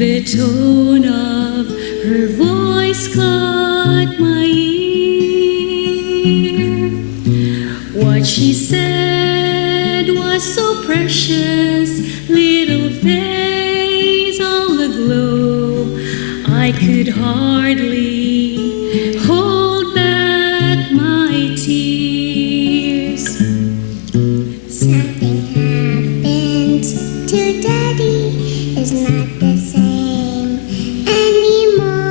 The tone of her voice caught my ear. What she said was so precious, little face all aglow. I could hardly hold back my tears. Something happened to Daddy, is not the same anymore.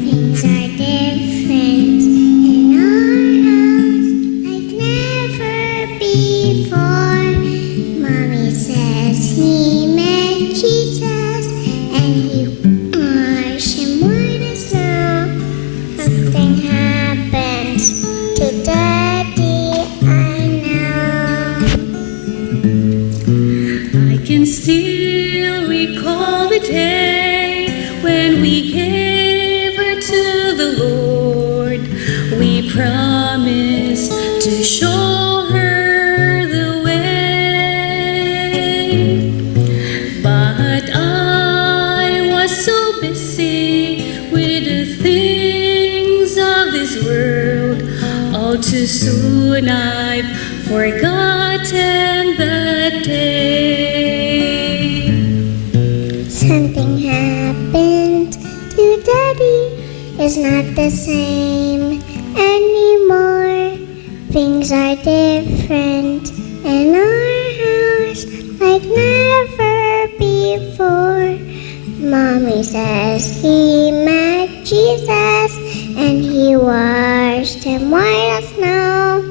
Things are different in our house like never before. Mommy says he met Jesus and he washed him white as snow. Something happened to Daddy, I know. I can still recall the day when we gave her to the Lord. We promised to show her the way. But I was so busy with the things of this world. All too soon I've forgotten that day. Something happened to Daddy, is not the same anymore. Things are different in our house like never before. Mommy says he met Jesus and he washed him white as snow.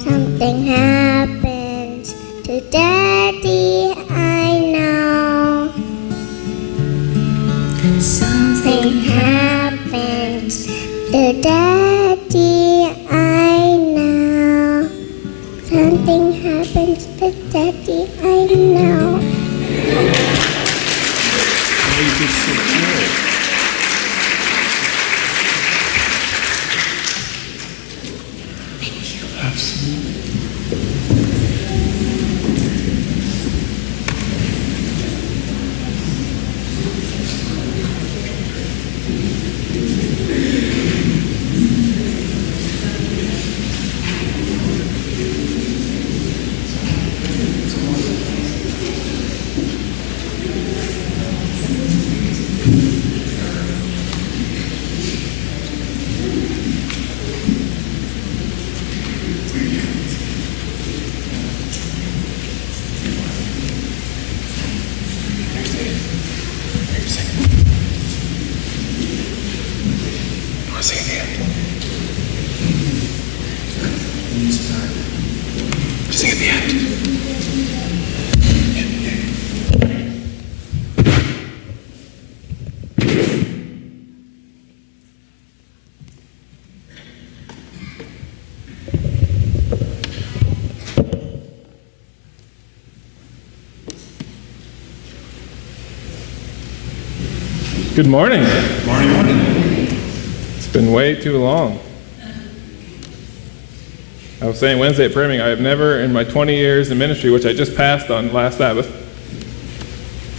Something happened to Daddy, I know. Something happened to Daddy, I know. Something happens to Daddy, I know. Sing at the end. Good morning. Morning. It's been way too long. I was saying Wednesday at prayer meeting, I have never in my 20 years in ministry, which I just passed on last Sabbath,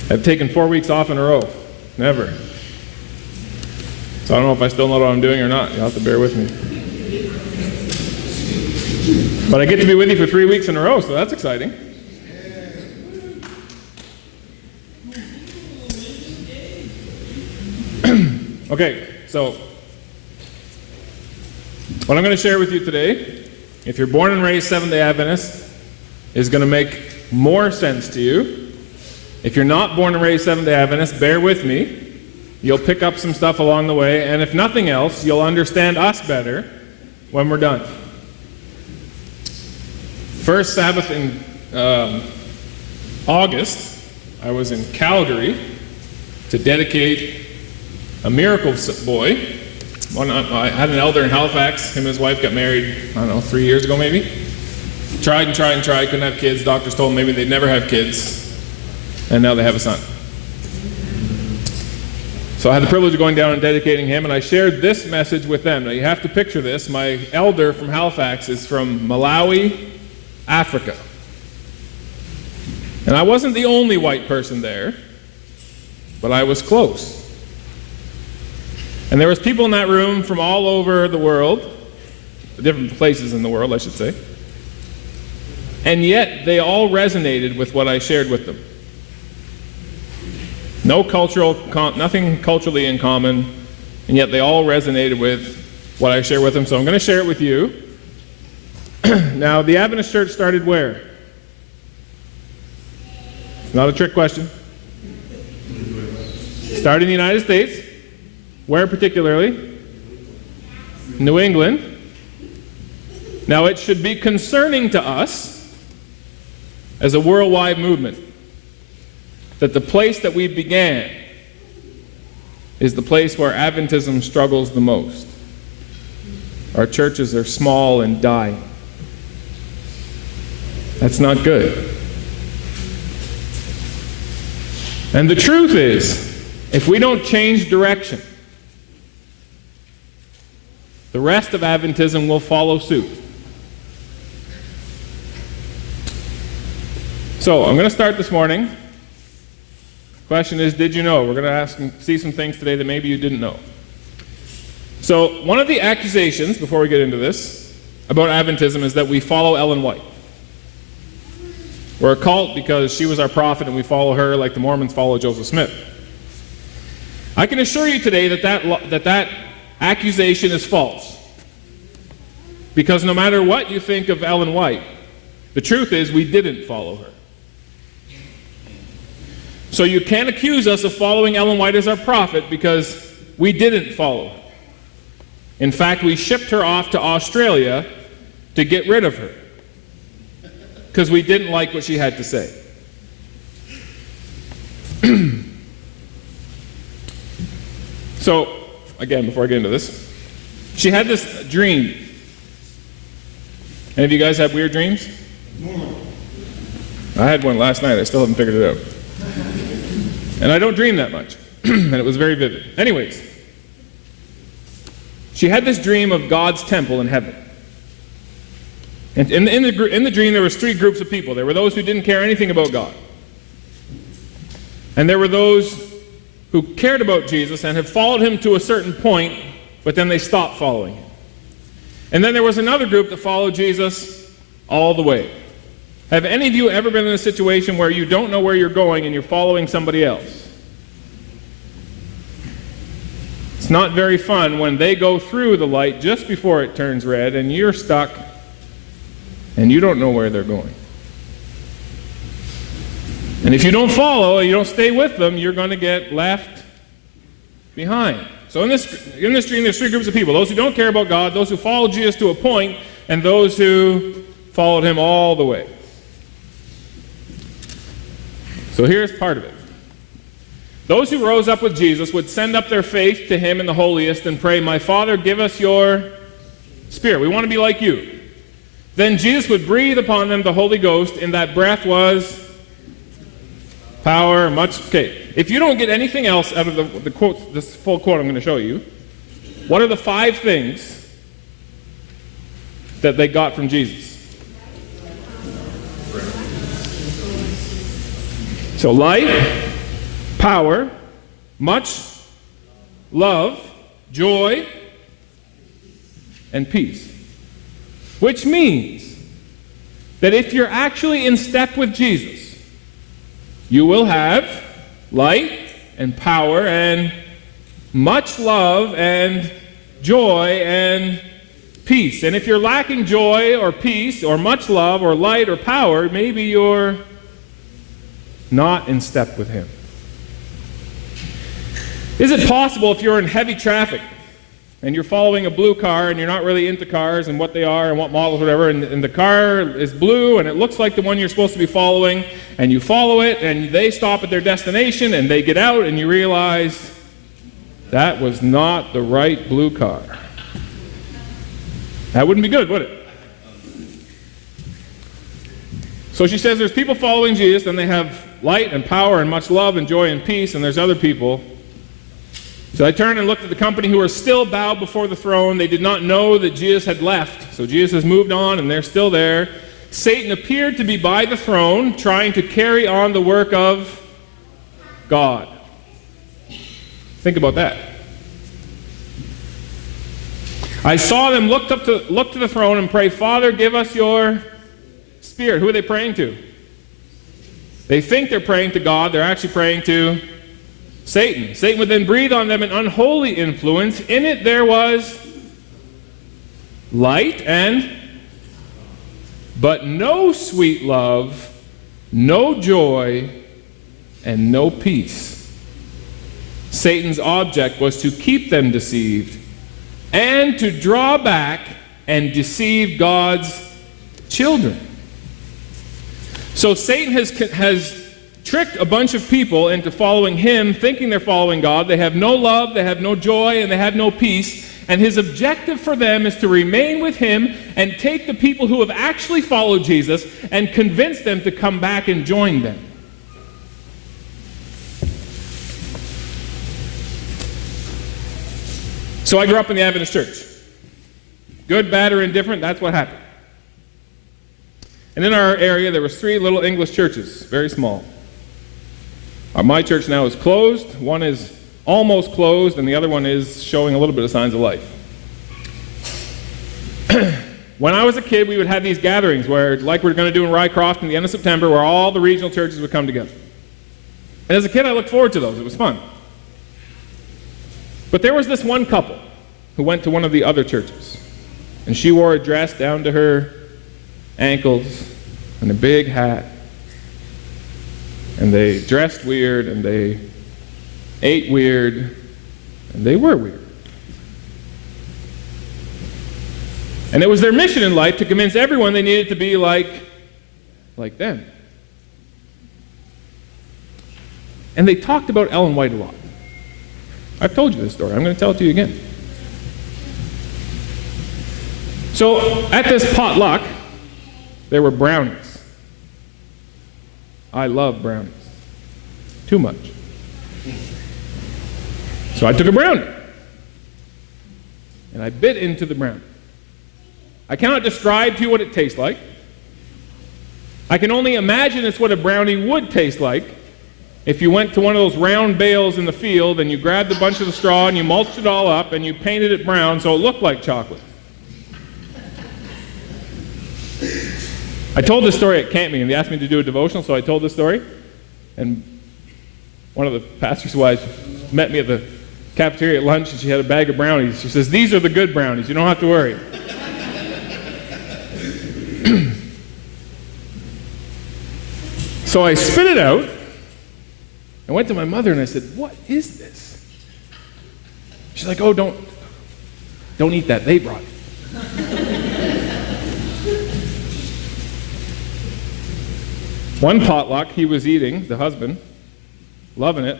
I've taken 4 weeks off in a row. Never. So I don't know if I still know what I'm doing or not. You'll have to bear with me. But I get to be with you for 3 weeks in a row, so that's exciting. Okay, so what I'm going to share with you today, if you're born and raised Seventh-day Adventist, is going to make more sense to you. If you're not born and raised Seventh-day Adventist, bear with me. You'll pick up some stuff along the way, and if nothing else, you'll understand us better when we're done. First Sabbath in August, I was in Calgary to dedicate a miracle boy. I had an elder in Halifax. Him and his wife got married, I don't know, 3 years ago maybe. Tried and tried and tried, couldn't have kids. Doctors told them maybe they'd never have kids. And now they have a son. So I had the privilege of going down and dedicating him, and I shared this message with them. Now you have to picture this. My elder from Halifax is from Malawi, Africa. And I wasn't the only white person there. but I was close. And there was people in that room from all over the world, different places in the world, I should say. And yet they all resonated with what I shared with them. Nothing culturally in common, and yet they all resonated with what I share with them. So I'm going to share it with you. Now, the Adventist Church started where? It's not a trick question. Started in the United States. Where particularly? New England. Now, it should be concerning to us as a worldwide movement that the place that we began is the place where Adventism struggles the most. Our churches are small and dying. That's not good. And the truth is, if we don't change direction, the rest of Adventism will follow suit. So, I'm going to start this morning. The question is, did you know? We're going to see some things today that maybe you didn't know. So, one of the accusations, before we get into this, about Adventism is that we follow Ellen White. We're a cult because she was our prophet and we follow her like the Mormons follow Joseph Smith. I can assure you today that accusation is false. Because no matter what you think of Ellen White, the truth is we didn't follow her. So you can't accuse us of following Ellen White as our prophet because we didn't follow her. In fact, we shipped her off to Australia to get rid of her because we didn't like what she had to say. So, again, before I get into this, she had this dream. Any of you guys have weird dreams? No. I had one last night. I still haven't figured it out. And I don't dream that much. And it was very vivid. Anyways, she had this dream of God's temple in heaven. And in the dream, there was three groups of people. There were those who didn't care anything about God. And there were those who cared about Jesus and had followed him to a certain point, but then they stopped following him. And then there was another group that followed Jesus all the way. Have any of you ever been in a situation where you don't know where you're going and you're following somebody else? It's not very fun when they go through the light just before it turns red and you're stuck and you don't know where they're going. And if you don't follow and you don't stay with them, you're going to get left behind. So in this dream, there's three groups of people. Those who don't care about God, those who follow Jesus to a point, and those who followed him all the way. So here's part of it. Those who rose up with Jesus would send up their faith to him in the holiest and pray, "My Father, give us your Spirit. We want to be like you." Then Jesus would breathe upon them the Holy Ghost, and that breath was power, much. Okay, if you don't get anything else out of the quote, this full quote I'm going to show you, what are the 5 things that they got from Jesus? So light, power, much love, joy, and peace. Which means that if you're actually in step with Jesus, you will have light and power and much love and joy and peace. And if you're lacking joy or peace or much love or light or power, maybe you're not in step with him. Is it possible if you're in heavy traffic and you're following a blue car and you're not really into cars and what they are and what models, whatever, and the car is blue and it looks like the one you're supposed to be following, and you follow it and they stop at their destination and they get out and you realize that was not the right blue car? That wouldn't be good, would it? So she says there's people following Jesus, and they have light and power and much love and joy and peace, and there's other people. So I turned and looked at the company who were still bowed before the throne. They did not know that Jesus had left. So Jesus has moved on, and they're still there. Satan appeared to be by the throne, trying to carry on the work of God. Think about that. I saw them look to the throne and pray, Father, give us your Spirit. Who are they praying to? They think they're praying to God. They're actually praying to Satan. Satan would then breathe on them an unholy influence. In it there was light but no sweet love, no joy, and no peace. Satan's object was to keep them deceived and to draw back and deceive God's children. So Satan has tricked a bunch of people into following him, thinking they're following God. They have no love, they have no joy, and they have no peace. And his objective for them is to remain with him and take the people who have actually followed Jesus and convince them to come back and join them. So I grew up in the Adventist church. Good, bad, or indifferent, that's what happened. And in our area, there was 3 little English churches, very small. My church now is closed. One is almost closed, and the other one is showing a little bit of signs of life. When I was a kid, we would have these gatherings where, like we're going to do in Rycroft in the end of September, where all the regional churches would come together. And as a kid, I looked forward to those. It was fun. But there was this one couple who went to one of the other churches, and she wore a dress down to her ankles and a big hat, and they dressed weird, and they ate weird, and they were weird. And it was their mission in life to convince everyone they needed to be like them. And they talked about Ellen White a lot. I've told you this story. I'm going to tell it to you again. So at this potluck, there were brownies. I love brownies. Too much. So I took a brownie. And I bit into the brownie. I cannot describe to you what it tastes like. I can only imagine it's what a brownie would taste like if you went to one of those round bales in the field and you grabbed a bunch of the straw and you mulched it all up and you painted it brown so it looked like chocolate. I told this story at camp meeting. They asked me to do a devotional, so I told this story. And one of the pastor's wives met me at the cafeteria at lunch, and she had a bag of brownies. She says, "These are the good brownies. You don't have to worry." So I spit it out. I went to my mother and I said, "What is this?" She's like, "Oh, don't eat that. They brought it." One potluck, he was eating, the husband, loving it,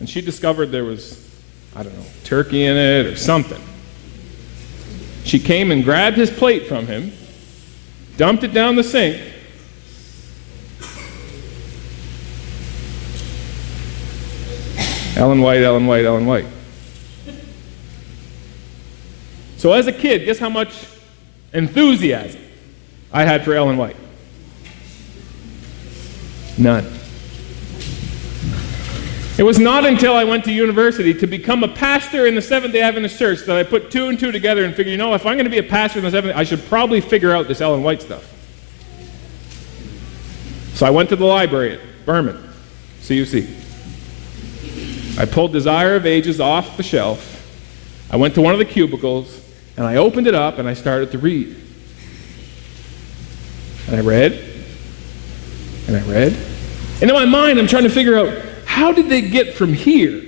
and she discovered there was, I don't know, turkey in it or something. She came and grabbed his plate from him, dumped it down the sink, Ellen White, Ellen White, Ellen White. So as a kid, guess how much enthusiasm I had for Ellen White? None. It was not until I went to university to become a pastor in the Seventh-day Adventist Church that I put 2 and 2 together and figured, if I'm going to be a pastor in the Seventh-day, I should probably figure out this Ellen White stuff. So I went to the library at Berman, CUC. I pulled Desire of Ages off the shelf. I went to one of the cubicles, and I opened it up, and I started to read. And I read, and I read. And in my mind, I'm trying to figure out, how did they get from here,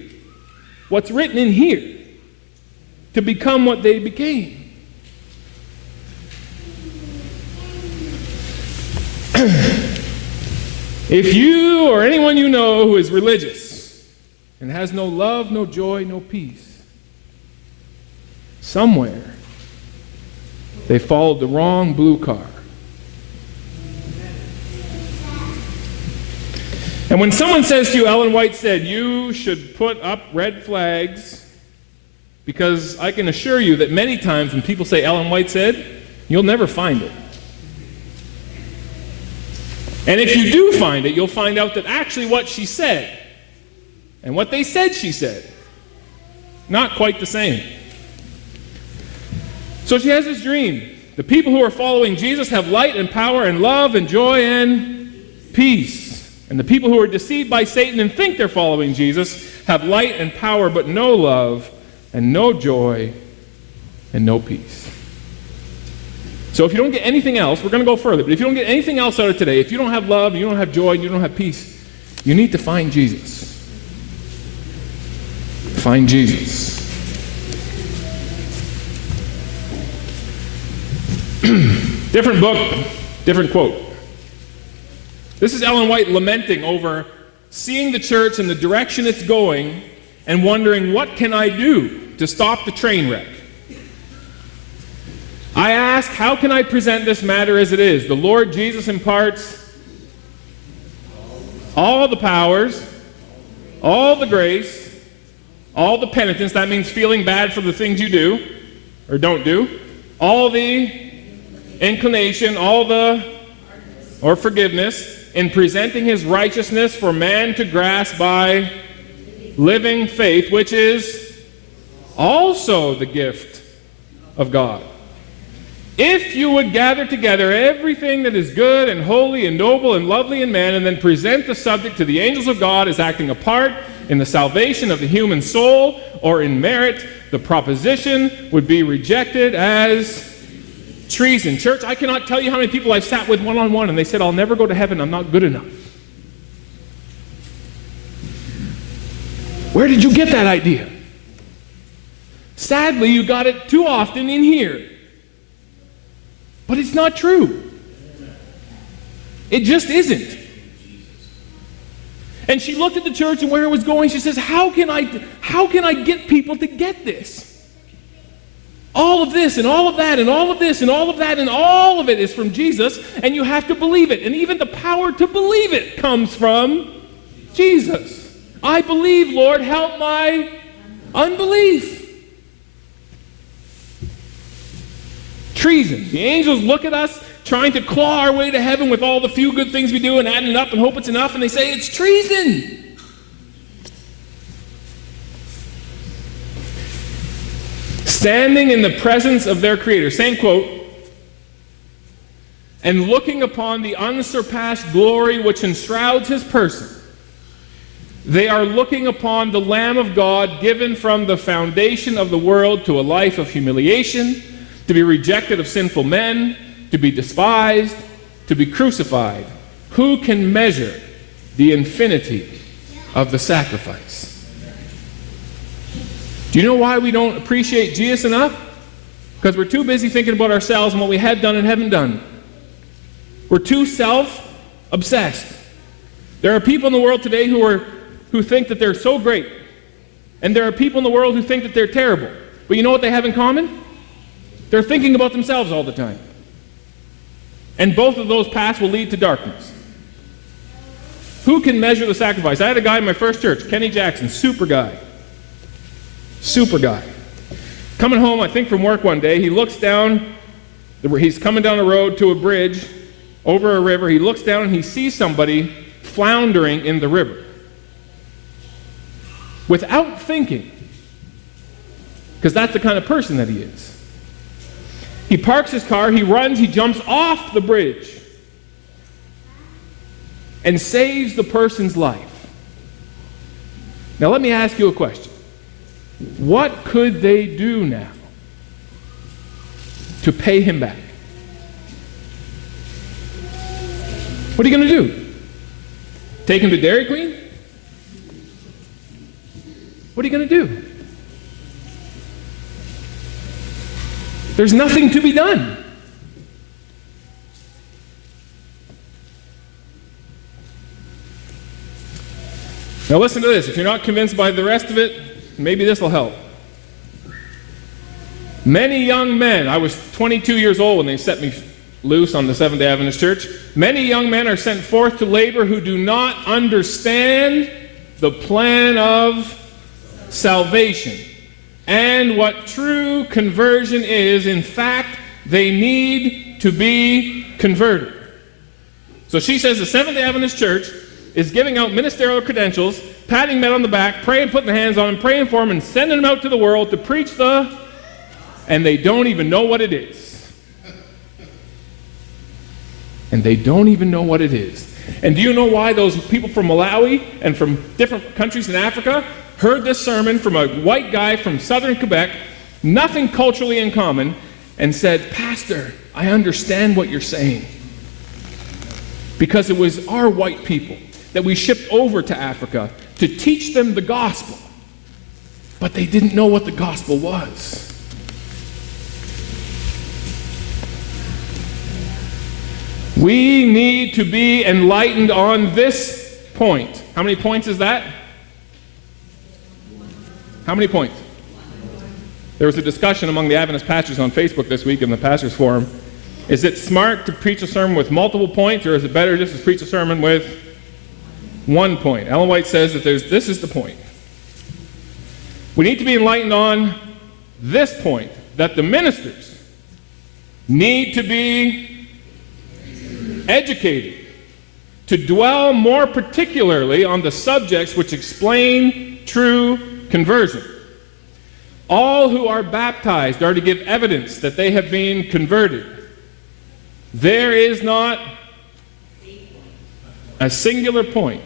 what's written in here, to become what they became? If you or anyone you know who is religious and has no love, no joy, no peace, somewhere they followed the wrong blue car. And when someone says to you, Ellen White said, you should put up red flags, because I can assure you that many times when people say Ellen White said, you'll never find it. And if you do find it, you'll find out that actually what she said, and what they said she said, not quite the same. So she has this dream. The people who are following Jesus have light and power and love and joy and peace. And the people who are deceived by Satan and think they're following Jesus have light and power but no love and no joy and no peace. So if you don't get anything else, we're going to go further, but if you don't get anything else out of today, if you don't have love, you don't have joy, and you don't have peace, you need to find Jesus. Find Jesus. Different book, different quote. This is Ellen White lamenting over seeing the church and the direction it's going and wondering, what can I do to stop the train wreck? I ask, how can I present this matter as it is? The Lord Jesus imparts all the powers, all the grace, all the penitence. That means feeling bad for the things you do or don't do. All the inclination, or forgiveness, in presenting his righteousness for man to grasp by living faith, which is also the gift of God. If you would gather together everything that is good and holy and noble and lovely in man, and then present the subject to the angels of God as acting a part in the salvation of the human soul or in merit, the proposition would be rejected as treason. Church, I cannot tell you how many people I've sat with one-on-one and they said, I'll never go to heaven, I'm not good enough. Where did you get that idea? Sadly, you got it too often in here. But it's not true. It just isn't. And she looked at the church and where it was going. She says, how can I get people to get this? All of this and all of that and all of this and all of that and all of it is from Jesus, and you have to believe it. And even the power to believe it comes from Jesus. I believe, Lord, help my unbelief. Treason. The angels look at us trying to claw our way to heaven with all the few good things we do and adding it up and hope it's enough, and they say it's treason. Standing in the presence of their Creator, same quote, and looking upon the unsurpassed glory which enshrouds his person, they are looking upon the Lamb of God given from the foundation of the world to a life of humiliation, to be rejected of sinful men, to be despised, to be crucified. Who can measure the infinity of the sacrifice? Do you know why we don't appreciate Jesus enough? Because we're too busy thinking about ourselves and what we had done and haven't done. We're too self-obsessed. There are people in the world today who think that they're so great. And there are people in the world who think that they're terrible. But you know what they have in common? They're thinking about themselves all the time. And both of those paths will lead to darkness. Who can measure the sacrifice? I had a guy in my first church, Kenny Jackson, super guy. Super guy. Coming home, I think from work one day, he looks down, he's coming down the road to a bridge over a river. He looks down and he sees somebody floundering in the river. Without thinking, because that's the kind of person that he is. He parks his car, he runs, he jumps off the bridge and saves the person's life. Now let me ask you a question. What could they do now to pay him back? What are you going to do? Take him to Dairy Queen? What are you going to do? There's nothing to be done. Now listen to this. If you're not convinced by the rest of it, maybe this will help. Many young men, I was 22 years old when they set me loose on the Seventh-day Adventist Church. Many young men are sent forth to labor who do not understand the plan of salvation and what true conversion is. In fact, they need to be converted. So she says the Seventh-day Adventist Church is giving out ministerial credentials patting men on the back, praying, putting their hands on them, praying for them, and sending them out to the world to preach and they don't even know what it is. And they don't even know what it is. And do you know why those people from Malawi and from different countries in Africa heard this sermon from a white guy from southern Quebec, nothing culturally in common, and said, "Pastor, I understand what you're saying." Because it was our white people that we shipped over to Africa to teach them the gospel. But they didn't know what the gospel was. We need to be enlightened on this point. How many points is that? How many points? There was a discussion among the Adventist pastors on Facebook this week in the pastors forum. Is it smart to preach a sermon with multiple points, or is it better just to preach a sermon with one point? Ellen White says that this is the point. We need to be enlightened on this point, that the ministers need to be educated to dwell more particularly on the subjects which explain true conversion. All who are baptized are to give evidence that they have been converted. There is not a singular point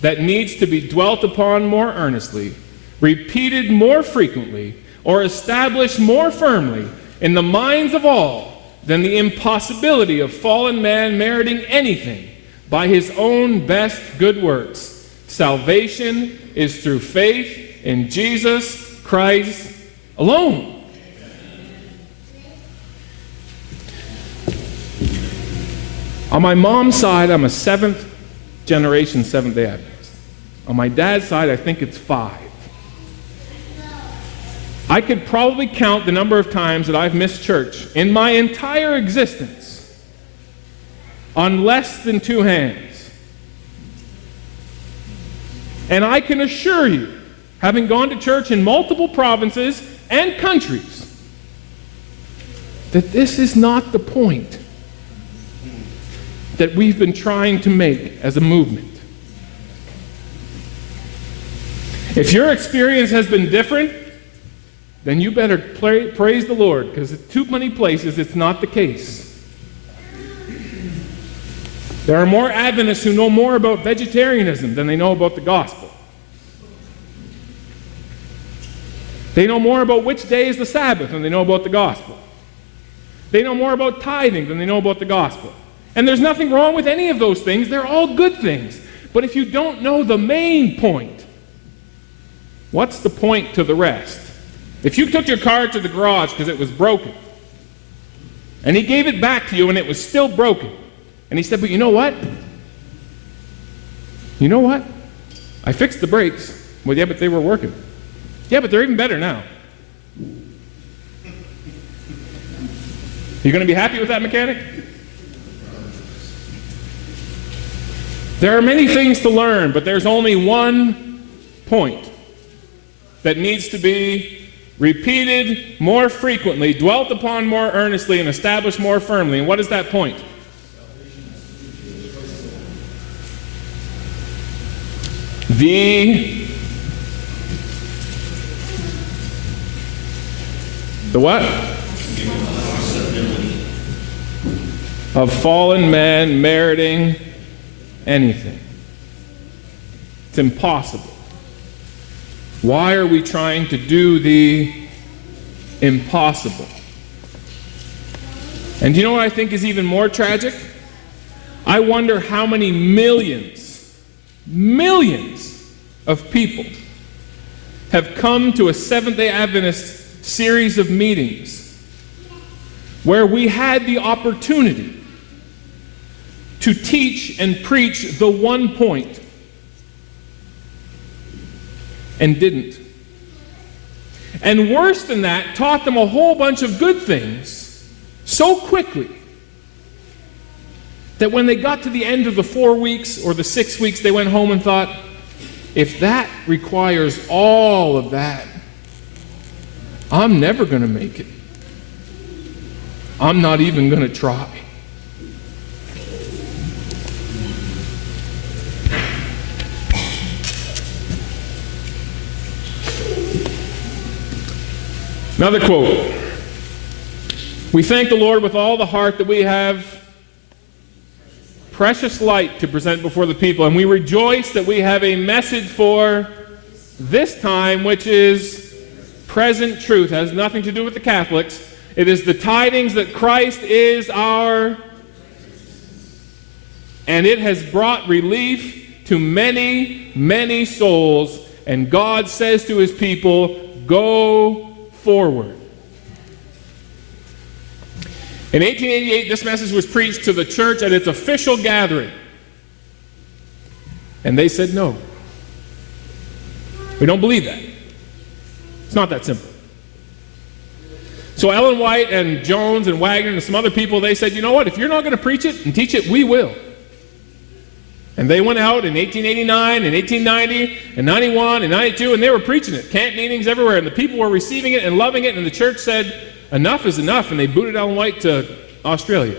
that needs to be dwelt upon more earnestly, repeated more frequently, or established more firmly in the minds of all than the impossibility of fallen man meriting anything by his own best good works. Salvation is through faith in Jesus Christ alone. On my mom's side, I'm a seventh generation Seventh-day Adventist. On my dad's side, I think it's 5. I could probably count the number of times that I've missed church in my entire existence on less than 2 hands. And I can assure you, having gone to church in multiple provinces and countries, that this is not the point that we've been trying to make as a movement. If your experience has been different, then you better praise the Lord, because in too many places it's not the case. There are more Adventists who know more about vegetarianism than they know about the gospel. They know more about which day is the Sabbath than they know about the gospel. They know more about tithing than they know about the gospel. And there's nothing wrong with any of those things. They're all good things. But if you don't know the main point, what's the point to the rest? If you took your car to the garage because it was broken, and he gave it back to you and it was still broken, and he said, "But you know what? You know what? I fixed the brakes." Well, yeah, but they were working. Yeah, but they're even better now. You going to be happy with that mechanic? There are many things to learn, but there's only one point that needs to be repeated more frequently, dwelt upon more earnestly, and established more firmly. And what is that point? The what? Of fallen man meriting anything. It's impossible. Why are we trying to do the impossible? And do you know what I think is even more tragic? I wonder how many millions of people have come to a Seventh-day Adventist series of meetings where we had the opportunity to teach and preach the one point and didn't. And worse than that, taught them a whole bunch of good things so quickly that when they got to the end of the 4 weeks or the 6 weeks, they went home and thought, if that requires all of that, I'm never going to make it. I'm not even going to try. Another quote. We thank the Lord with all the heart that we have precious light to present before the people, and we rejoice that we have a message for this time, which is present truth. It has nothing to do with the Catholics. It is the tidings that Christ is our, and it has brought relief to many, many souls, and God says to his people, go forward. In 1888, this message was preached to the church at its official gathering. And they said no. We don't believe that. It's not that simple. So Ellen White and Jones and Wagner and some other people, they said, you know what, if you're not going to preach it and teach it, we will. And they went out in 1889 and 1890 and 91 and 92, and they were preaching it. Camp meetings everywhere, and the people were receiving it and loving it, and the church said, enough is enough, and they booted Ellen White to Australia.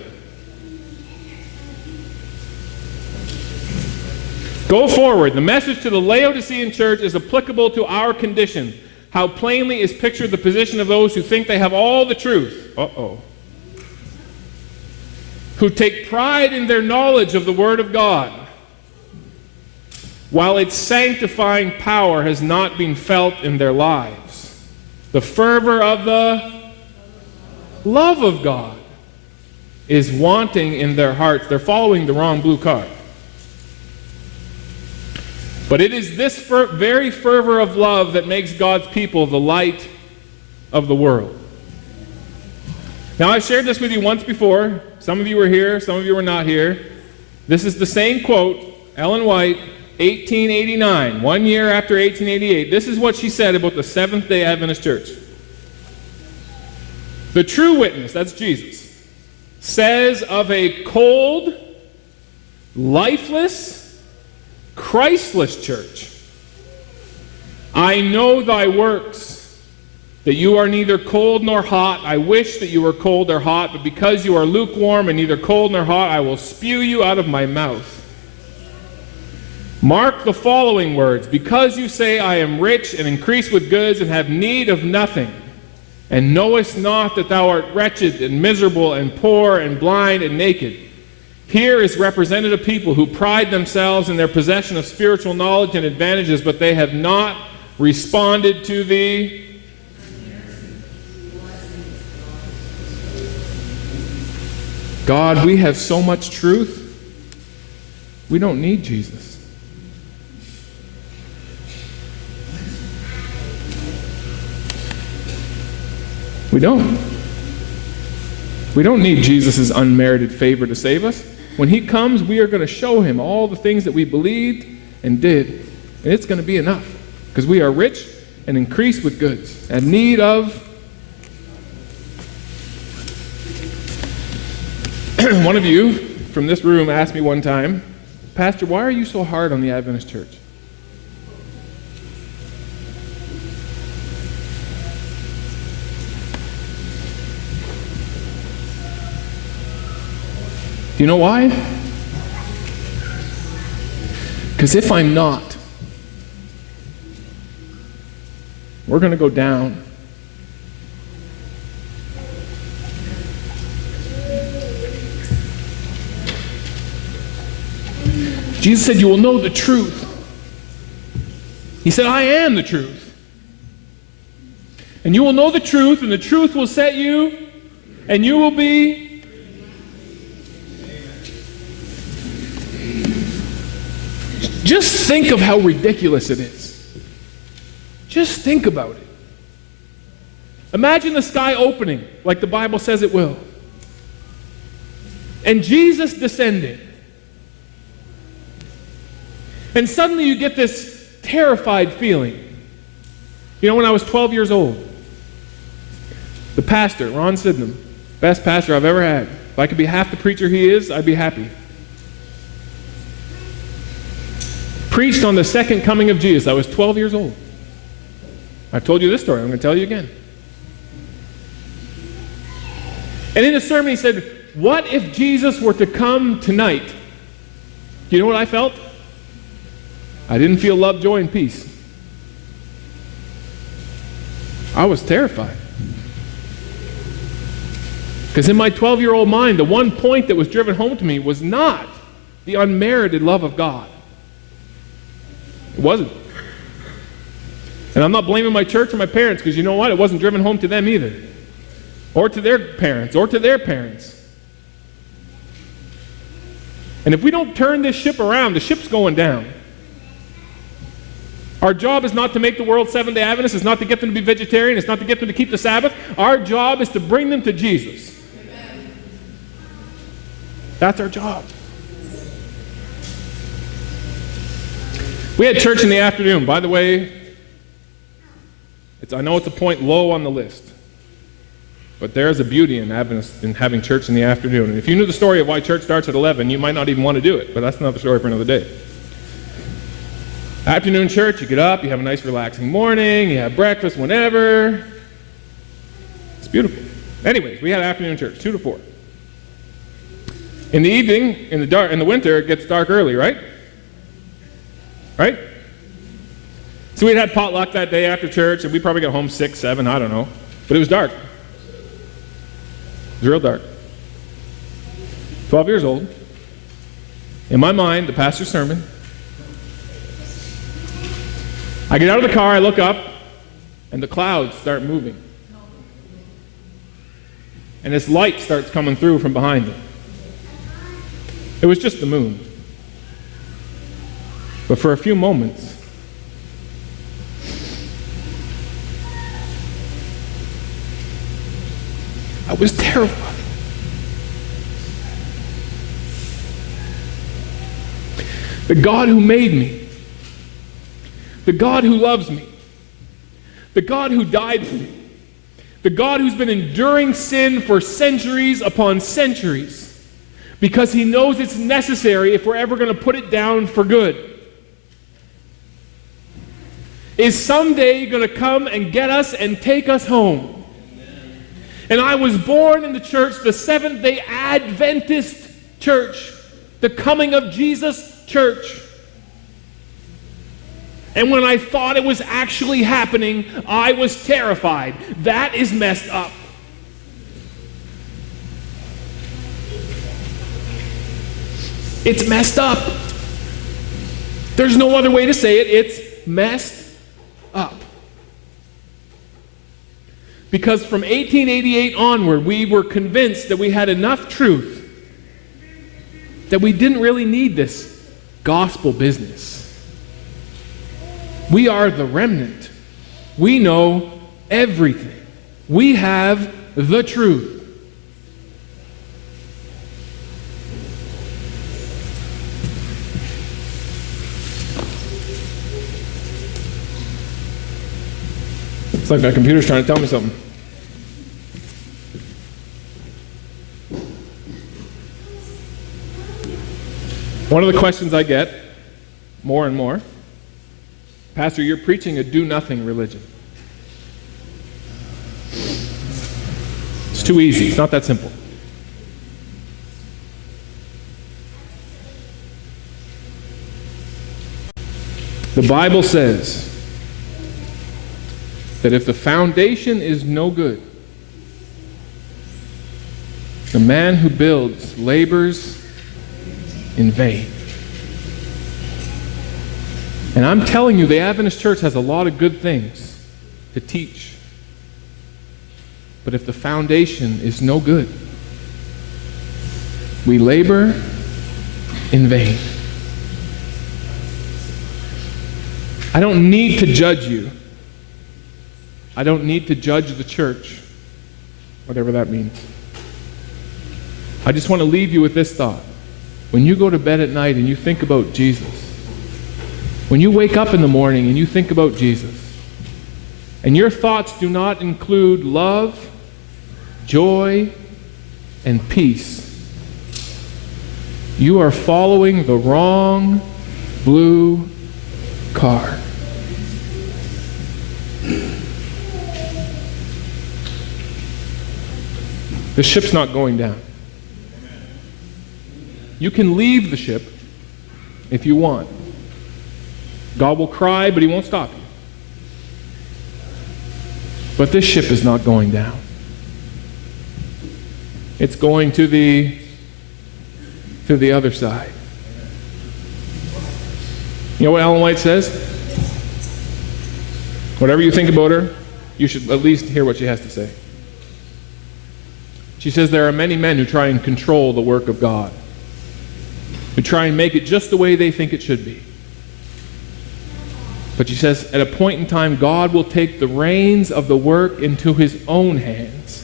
Go forward. The message to the Laodicean church is applicable to our condition. How plainly is pictured the position of those who think they have all the truth. Who take pride in their knowledge of the Word of God, while its sanctifying power has not been felt in their lives. The fervor of the love of God is wanting in their hearts. They're following the wrong blue card. But it is this very fervor of love that makes God's people the light of the world. Now, I've shared this with you once before. Some of you were here, some of you were not here. This is the same quote, Ellen White, 1889, 1 year after 1888. This is what she said about the Seventh-day Adventist Church. The true witness, that's Jesus, says of a cold, lifeless, Christless church, I know thy works, that you are neither cold nor hot. I wish that you were cold or hot, but because you are lukewarm and neither cold nor hot, I will spew you out of my mouth. Mark the following words. Because you say, I am rich and increase with goods and have need of nothing, and knowest not that thou art wretched and miserable and poor and blind and naked. Here is represented a people who pride themselves in their possession of spiritual knowledge and advantages, but they have not responded to the God. We have so much truth, we don't need Jesus. We don't. We don't need Jesus' unmerited favor to save us. When he comes, we are going to show him all the things that we believed and did, and it's going to be enough, because we are rich and increased with goods, and need of. One of you from this room asked me one time, Pastor, why are you so hard on the Adventist church? Do you know why? Because if I'm not, we're going to go down. Jesus said, you will know the truth. He said, I am the truth. And you will know the truth, and the truth will set you, and you will be. Just think of how ridiculous it is. Just think about it. Imagine the sky opening, like the Bible says it will, and Jesus descending. And suddenly you get this terrified feeling. You know, when I was 12 years old, the pastor, Ron Sydenham, best pastor I've ever had. If I could be half the preacher he is, I'd be happy. Preached on the second coming of Jesus. I was 12 years old. I've told you this story. I'm going to tell you again. And in his sermon he said, what if Jesus were to come tonight? Do you know what I felt? I didn't feel love, joy, and peace. I was terrified. Because in my 12-year-old mind, the one point that was driven home to me was not the unmerited love of God. It wasn't. And I'm not blaming my church or my parents, because you know what? It wasn't driven home to them either. Or to their parents, or to their parents. And if we don't turn this ship around, the ship's going down. Our job is not to make the world Seventh-day Adventist. It's not to get them to be vegetarian. It's not to get them to keep the Sabbath. Our job is to bring them to Jesus. Amen. That's our job. We had church in the afternoon. By the way, I know it's a point low on the list, but there's a beauty in having church in the afternoon. And if you knew the story of why church starts at 11, you might not even want to do it, but that's another story for another day. Afternoon church, you get up, you have a nice relaxing morning, you have breakfast whenever. It's beautiful. Anyways, we had afternoon church, 2 to 4. In the evening, in the winter, it gets dark early, right? Right? So we'd had potluck that day after church, and we probably got home 6, 7, I don't know. But it was dark. It was real dark. 12 years old. In my mind, the pastor's sermon. I get out of the car, I look up, and the clouds start moving. And this light starts coming through from behind it. It was just the moon. But for a few moments, I was terrified. The God who made me, the God who loves me, the God who died for me, the God who's been enduring sin for centuries upon centuries because he knows it's necessary if we're ever going to put it down for good, is someday going to come and get us and take us home. And I was born in the church, the Seventh-day Adventist church, the coming of Jesus church. And when I thought it was actually happening, I was terrified. That is messed up. It's messed up. There's no other way to say it. It's messed up. Because from 1888 onward, we were convinced that we had enough truth that we didn't really need this gospel business. We are the remnant. We know everything. We have the truth. It's like my computer's trying to tell me something. One of the questions I get more and more, Pastor, you're preaching a do-nothing religion. It's too easy. It's not that simple. The Bible says that if the foundation is no good, the man who builds labors in vain. And I'm telling you, the Adventist church has a lot of good things to teach. But if the foundation is no good, we labor in vain. I don't need to judge you. I don't need to judge the church, whatever that means. I just want to leave you with this thought. When you go to bed at night and you think about Jesus, when you wake up in the morning and you think about Jesus, and your thoughts do not include love, joy, and peace, you are following the wrong blue car. The ship's not going down. You can leave the ship if you want. God will cry, but he won't stop you. But this ship is not going down. It's going to the other side. You know what Ellen White says? Whatever you think about her, you should at least hear what she has to say. She says there are many men who try and control the work of God, who try and make it just the way they think it should be. But she says at a point in time, God will take the reins of the work into his own hands.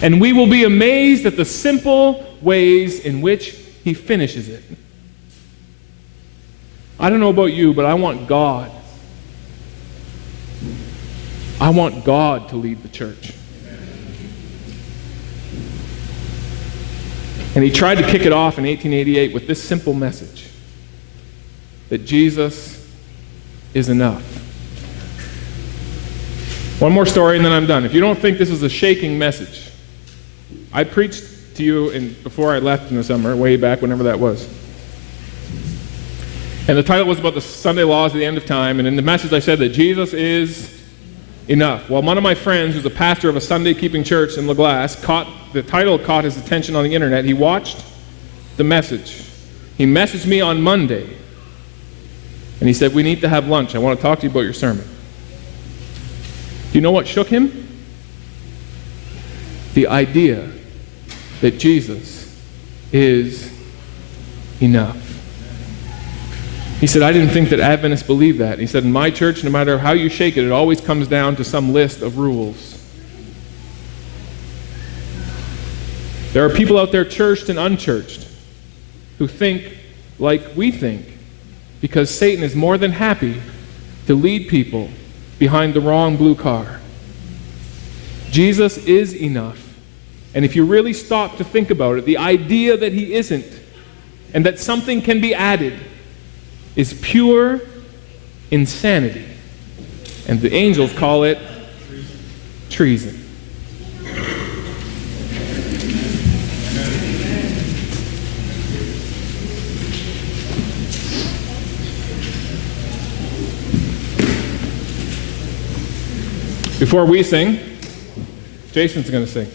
And we will be amazed at the simple ways in which he finishes it. I don't know about you, but I want God. I want God to lead the church. And he tried to kick it off in 1888 with this simple message, that Jesus is enough. One more story and then I'm done. If you don't think this is a shaking message, I preached to you before I left in the summer, way back, whenever that was. And the title was about the Sunday laws at the end of time, and in the message I said that Jesus is enough. Well, one of my friends, who's a pastor of a Sunday-keeping church in La Glace, the title caught his attention on the internet. He watched the message. He messaged me on Monday, and he said, "We need to have lunch. I want to talk to you about your sermon." Do you know what shook him? The idea that Jesus is enough. He said, "I didn't think that Adventists believed that." He said, "In my church, no matter how you shake it, it always comes down to some list of rules." There are people out there, churched and unchurched, who think like we think, because Satan is more than happy to lead people behind the wrong blue car. Jesus is enough. And if you really stop to think about it, the idea that he isn't, and that something can be added, is pure insanity. And the angels call it treason. Before we sing, Jason's going to sing.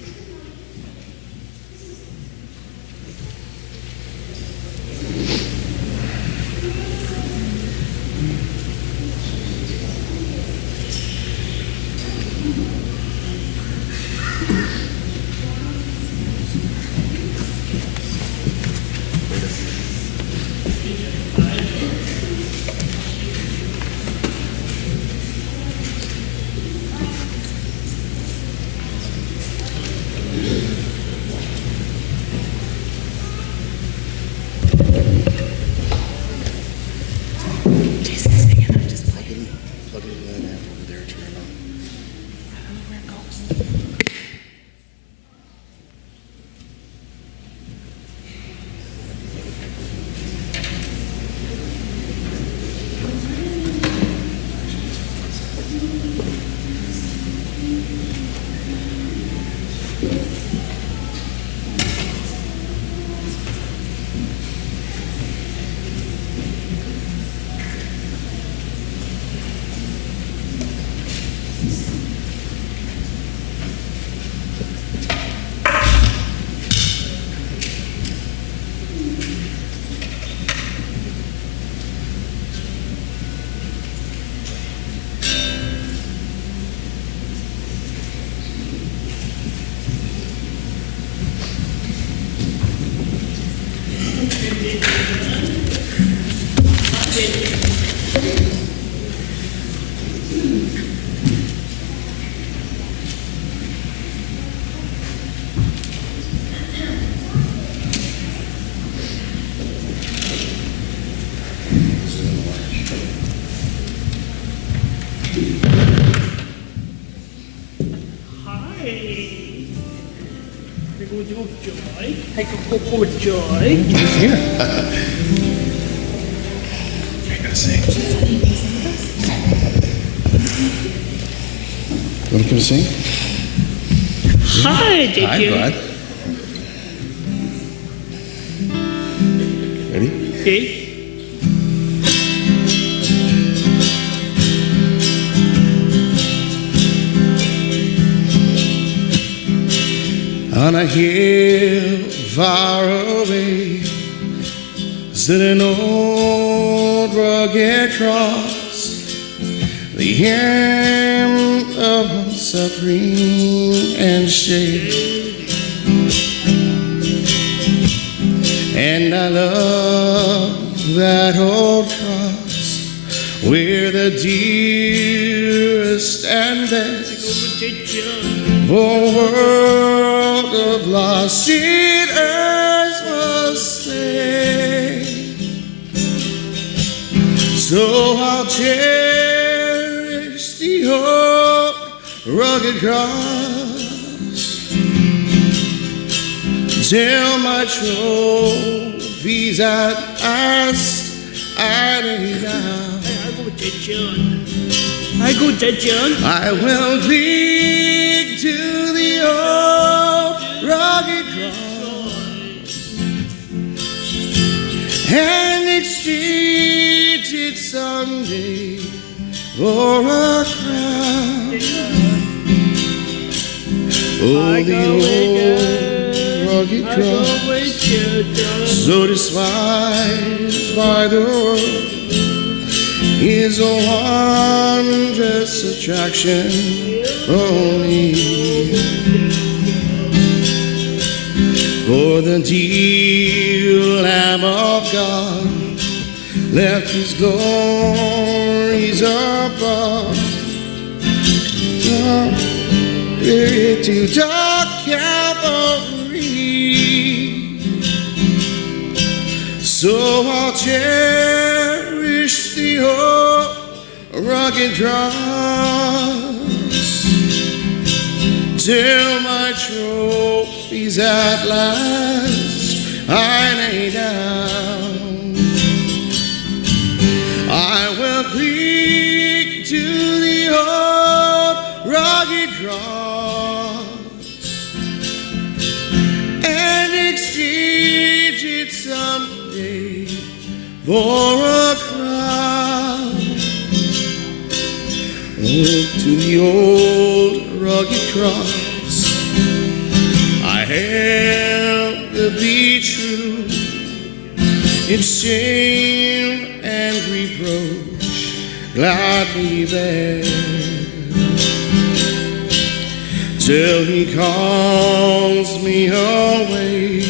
Joy. He's here. You're gonna sing. You want to come sing? Hi, did Hi, you? bud. Ready? Okay. hill far away stood an old rugged cross, the end of suffering and shame. And I love that old cross where the dearest and best for a world of lost sinners was slain. So I'll cherish the old rugged cross till my trophies at last I lay down. I will cling to the old rugged cross and exchange it someday for a crown. Oh, the old rugged cross, so despised by the world, is a wondrous attraction only. For the dear Lamb of God left his glories above, to dark Calvary. So I'll cherish the old rugged cross till my trophies at last I lay down. I will cling to the old rugged cross and exchange it someday for a crown. Oh, to the old rugged cross I have to be true, in shame and reproach gladly bear, till he calls me away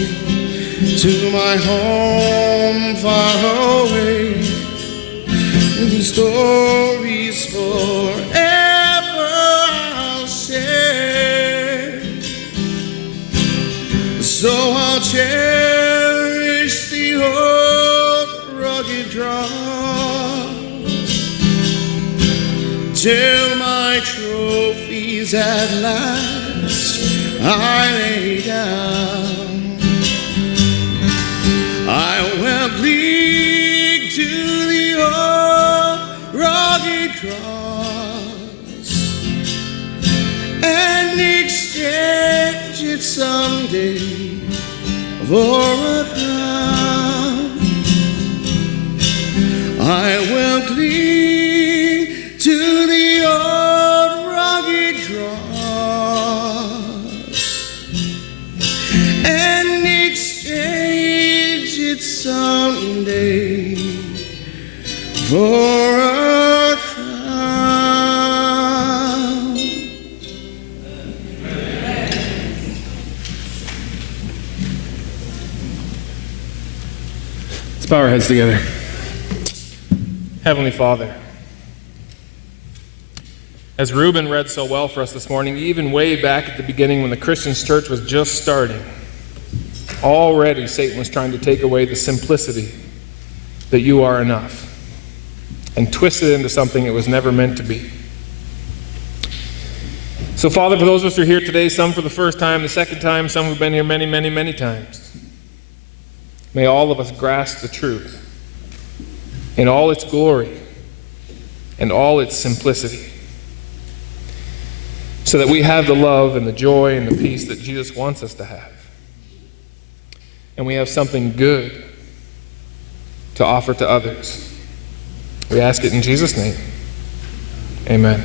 to my home far away, and stories forever I'll share. So I'll cherish the old rugged cross till my trophies at last I lay down. I will cling to the old rugged cross and exchange it someday for a crown. I will cling to the old rugged cross and exchange it someday for a crown. Let's bow our heads together. Heavenly Father, as Reuben read so well for us this morning, even way back at the beginning when the Christian church was just starting, already Satan was trying to take away the simplicity that you are enough and twist it into something it was never meant to be. So Father, for those of us who are here today, some for the first time, the second time, some who've been here many, many, many times, may all of us grasp the truth in all its glory and all its simplicity, so that we have the love and the joy and the peace that Jesus wants us to have. And we have something good to offer to others. We ask it in Jesus' name. Amen.